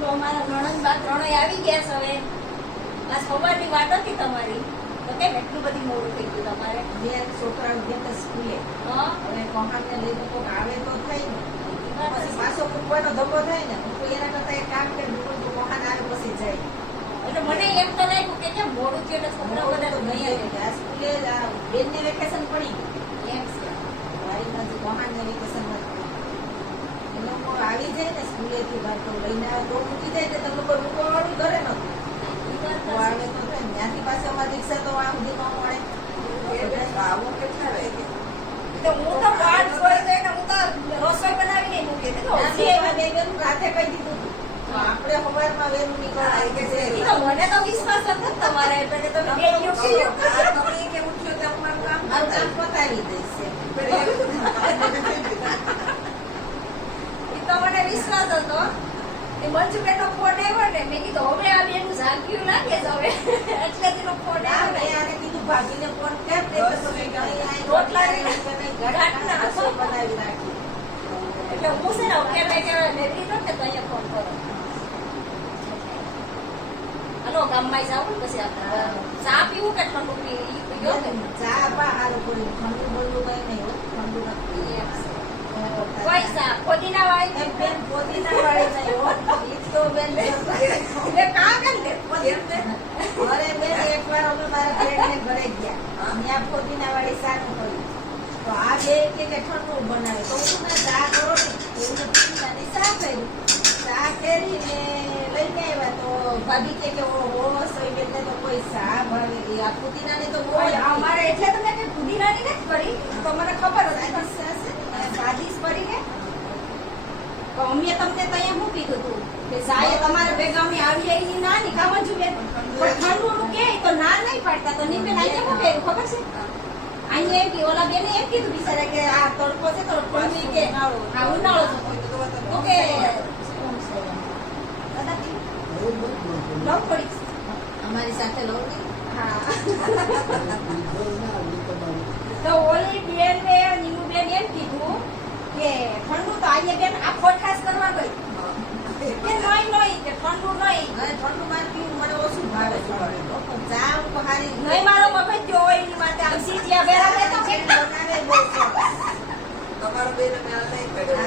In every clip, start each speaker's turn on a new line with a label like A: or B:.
A: તો અમારા નણંદ બા ત્રણેય આવી ગયા છે હવે. આ સવારની વાત હતી તમારી. તો કેમ એટલું બધી મોડું થઈ ગયું તમારે?
B: બે છોકરાઓ ગયા સ્કૂલે.
A: હા?
B: હવે કોહાને લઈને કોક આવે તો થાય ને. પછી પાછો મૂકવાનો ધબ્બો થાય ને કોઈ એના કરતા એક કામ કરે મૂકવાનું કોહાન આવે પછી જાય.
A: એટલે મને એમ તો લાગ્યું કે કેમ મોડું થયું એટલે છોકરાઓ બધા તો ગયા. જ.
B: આ સ્કૂલે આ બેનને વેકેશન પડી.
A: એમ છે.
B: કોહાનને વેકેશન લોકો આવી જાય ને સ્કૂલેથી બહાર લઈને આવે તો મૂકી જાય તો તમે કોઈ મૂકવાવાળું કરે નથી.
A: ઈ વાત
B: તો
A: તો
B: આવે તો ત્યાંથી પાછા અમારી રિક્ષા તો આ સુધી મળે. આવું કેટલા રહે કે
A: તો હું તો વાટ જોઈ જોઈને હું તો રસોઈ બનાવીને મૂકી દીધું.
B: રાતે કહી આપણે સવારમાં વહેલું નીકળવાનું કે છે.
A: મને તો વિશ્વાસ જ તમારે એટલે કે તમે બે યુક્તિ યુક્ત છો.
B: મારું કામ પતાવી દઈશ એમ.
A: ઈ તો મને વિશ્વાસ હતો એ મંજુબેનનો ફોન આવ્યો ને મેં કીધું હવે આ બેનું ઝાંક્યું લાગે જ હવે એટલેથી ફોન આવ્યો ને.
B: આને કીધું ભાભીને ફોન કર દે
A: રોટલા
B: રસોઈ બનાવી નાખી.
A: એટલે હું છે ને અત્યારે કે મેં કીધું ને તો અહીંયા ફોન કરો હાલો ગામમાં જાવું ને પછી આપણે ચા પીવું કે ઠંડુ પીવું
B: ચા બા હારું પડ્યું. ઠંડુ બંડુ કઈ નહીં. ઠંડુ નથી.
A: એમ છે. કોઈ ચા ફોદીના વાળી
B: બેન પોદીના વાળી નહીં હો. તો બેન
A: એ કા કર દે
B: અરે બેન એકવાર અમે મારા ફ્રેન્ડને ઘરે ગયા. ત્યાં પોદીના વાળી શાક કરી તો આ બે કે ઠંડુ બનાવે. તો હું ના ચા કરો એવું પોદીનાની ચા કરી. ચા કરીને લઈને આવ્યા તો ભાભી કે કે ઓહો સોઈ બેનને તો કોઈ ચા ભાવે. આ પુદીનાની તો બહુ
A: અમારે એટલે તમે કઈ ફુદીનાની નથી કરી? તો મને ખબર હતી
B: સાદી ચા છે ને.
A: સાદીસ કરી કે અમે તમને ત્યાં મૂકી દીધું કે સાયે તમારે ભેગામી આવી જાય ના ની કામ જ બેન પણ ઠંડુનું કે તો ના નહીં પાડતા. તો નીચે નાખે શું કર્યું ખબર છે? અહીંયા એમ કે ઓલા બેને એમ કીધું બિચારા કે આ તડકો છે તો ઠંડી કે આ ઉનાળો છે. તો કે લવ થોડીક.
B: અમારી સાથે લો
A: હા. તો ઓલી બેન ને નીમુ બેન એમ કીધું કે ઠંડુ તો આઈએ બેન આ ઠાસ કરવા ગઈ. કે નહીં નહીં કે ઠંડુ નહીં
B: અને ઠંડુ માર પીવું મને ઓછું ભાવે છે. ચા હું હારી
A: નહીં મારો મગજ જો હોય એની માટે. આમ સીજીયા બેરા લે તો. કે
B: બનાવે બહુ
C: તમારો બેન મે આ નહીં કર્યો.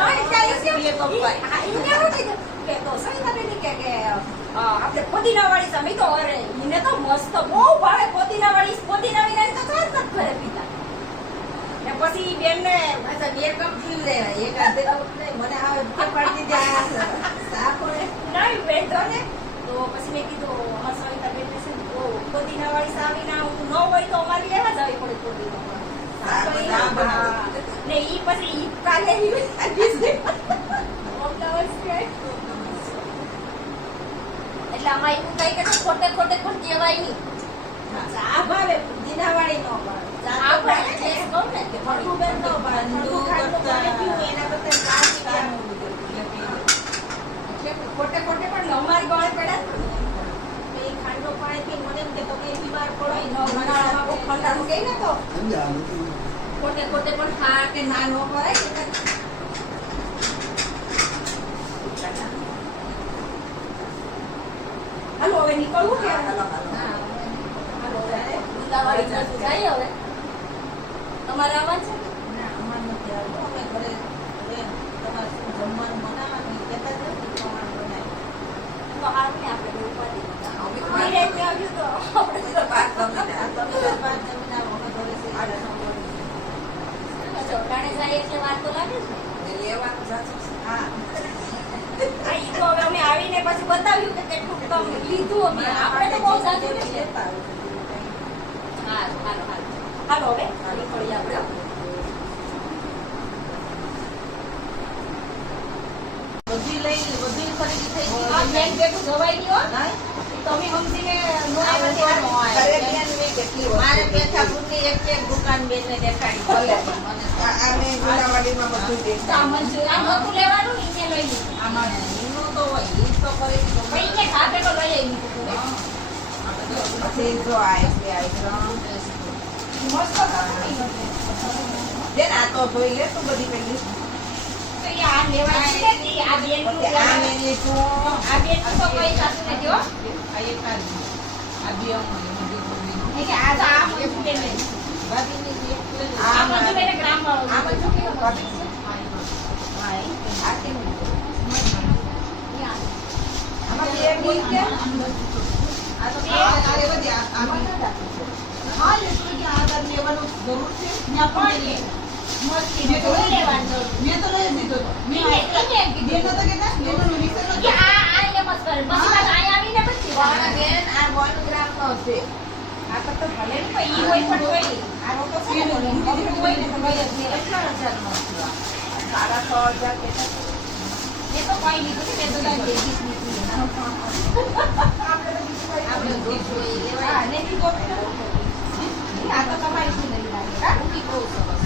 A: નહીં ચાલી છે કેમ- ઈ- આ ઇને હું કે તો સવિતા બેન કે કે આપણે પોદીના વાળી છે તો અરે એને તો મસ્ત બહુ ભાવે પોદીના વાળી પોદીના વિના તો ચાલ નથી ઘરે પીતા. પછી બેન ને
B: અચ્છા, બે કપ એક આધે મને હવે ભૂખ પાડી દીધી. આ ચા પડે.
A: નહીં બેઠો ને તો પછી મેં કીધું અમાર સવિતા બેન છે ને બહુ પોદીના વાળી સાવી ના ન હોય તો અમારે લેવા જ આવી પડે પોદીના વાળી.
B: આ બધા બનાવે.
A: ને ઈ પછી ઈ કાલે ઈ અમદાવાદ સિવાય. એટલે આમાં એવું કઈ કે ખોટે ખોટે પણ કહેવાય નહીં
B: ચા ભાવે, પુદીનાવાળી ન ખાટલું પાણી
A: ખોટે ખોટે અમારી ગળે
B: પીને મને એમ કે તમે બીમાર પડો.
A: ને તો ખોટે ખોટે પણ ખા કે ના ન કરાય હાલો હવે નીકળવું કે? ગુંદાવાડી હવે તમારે આવવાનું છે
B: ના, અમાર નથી આવવું. અમે ઘરે ઘરે તમારે શું જમવાનું બનાવવાનું એ કહેતા જ નથી. પ્રમાણ બનાવી.
A: તો હારું ને આપણે બહુ ઉપાધિ.
C: અમે તો
A: ઈ
C: બહાર
A: ટાઈમે આવ્યું તો આપણે
C: અમે તો બહાર ગમે
B: આ
C: ને.
B: તમે વેપાર જમીને આવો. અમે ઘરે છીએ.
C: હાલો.
A: ચોટાણે જાય એટલે વાત તો લાગે.
C: એ સાચું છે.
B: હા.
A: હા, તો અમે આવીને પછી બતાવ્યું કે કેટલું લીધું અમે આપણે તો બહુ સાચું
B: લેતા આવું છું.
A: હારું હારું હારું હાલો હવે નીકળીએ આપણે
B: બધી લઈ બધી ખરીદી થઈ ગઈ
A: આ જવાય તમે સમજીને
C: બેન
B: મારે એક એક દુકાન બેનને દેખાડી
C: ગુનાવાડીમાં બધું
A: લેવાનું ને લઈ
B: આમાં તો હોય ઈ તો ખરીદી તો
A: ખાતે તો લઈ આવી.
C: પછી જો આ એટલે આ ત્રણ.
A: મસ્ત હતું ઈ બધું.
C: બેન આ તો જોઈ લે તું બધી પેલી?
B: આમાં બે સાડા સો હજાર
A: એ તો કઈ લીધું મેં તો તારી ભેગી જ લીધી.
B: આપણે જોઈશું એ લેવાય.
A: હા, ને ઈ ગોતતું. આ તો તમારી સુંદરી લાગે, હા?
B: ઈ બહુ સરસ.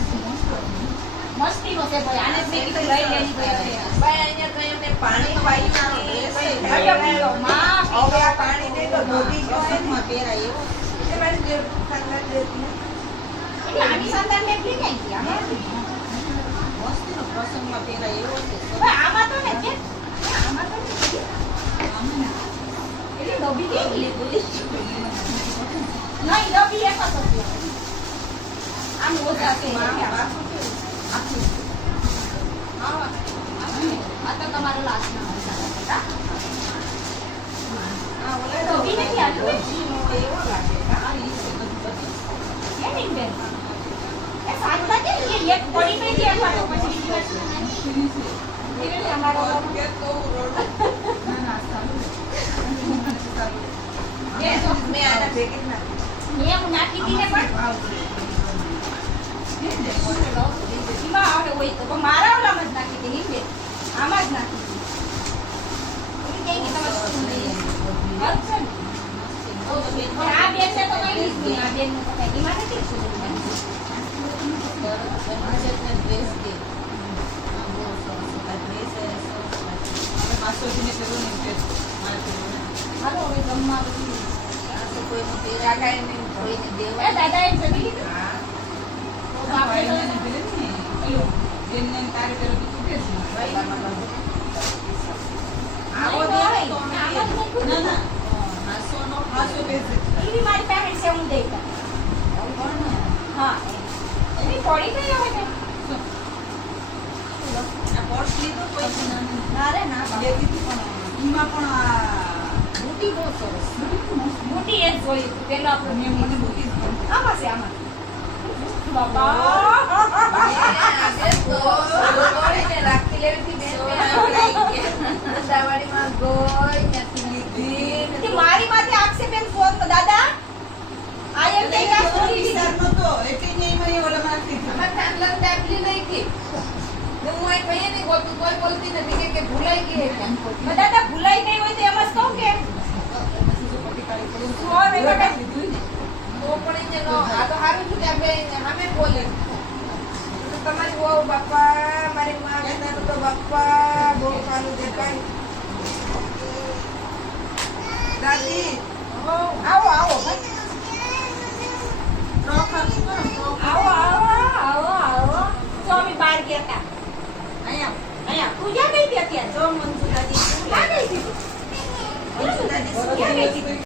A: મસ્તીનો છે
B: અહીંયા પાણી આ પાણી દો, ગયો હોય
C: પ્રસંગમાં પહેરાય એવો.
A: છે. આમાં તો ને આમાં તો નથી. તમારો લાસ્ટ એક પડી અમારો મારા ઓલામાં જ નાખી હતી આમાં જ નાખી ને? આ નહીં. આ બેનનું તો કઈ પડી ગઈ હવે?
B: આ પર્સ લીધું કોઈ
A: ના રે ના
C: એમાં પણ આ
B: બુટી બહુ સરસ.
A: મોટી એ જ પેલો આપણો
C: નિયમ મને મોટી જ
A: આમાં છે આમાં
B: આ બેન. આ
A: મારી માથે આક્ષેપ એમ ફોન દાદા આ એમ કહે કે આ
C: એટલે
A: છોડી
C: વિસ્તાર
A: દીધી.
C: નહોતો. એટલે નહીં મને.
B: દાબલી લઈ ગઈ. હું અહીં કહીએ નહીં બોલતું, તોય બોલતી નથી કે- ભૂલાઈ ગઈ.
A: દાદા ભૂલાઈ ગઈ હોય તો એમ જ કહું કે
C: પછી જો પટ્ટી કાઢી પડી.
A: સો ને
C: ઓલા
A: કદાચ-
C: લીધું ને.
B: તો પણ એને નો- આ તો એને સામે બોલે. તમારી વહુ, બાપા, મારી માં કહેતા તો બાપા, બહુ સારું દેખાય. દાદી,
A: આવો આવો. આવો આવો આવો આવો. તો અમે બહાર ગયા હતા
C: અહીંયા.
A: અહીંયા. તું ક્યાં ગઈ હતી અત્યારે?
B: જો મંજુ દાદી
A: ક્યાં ગઈ હતી?
B: મંજુ દાદી
A: ક્યાં ગઈ હતી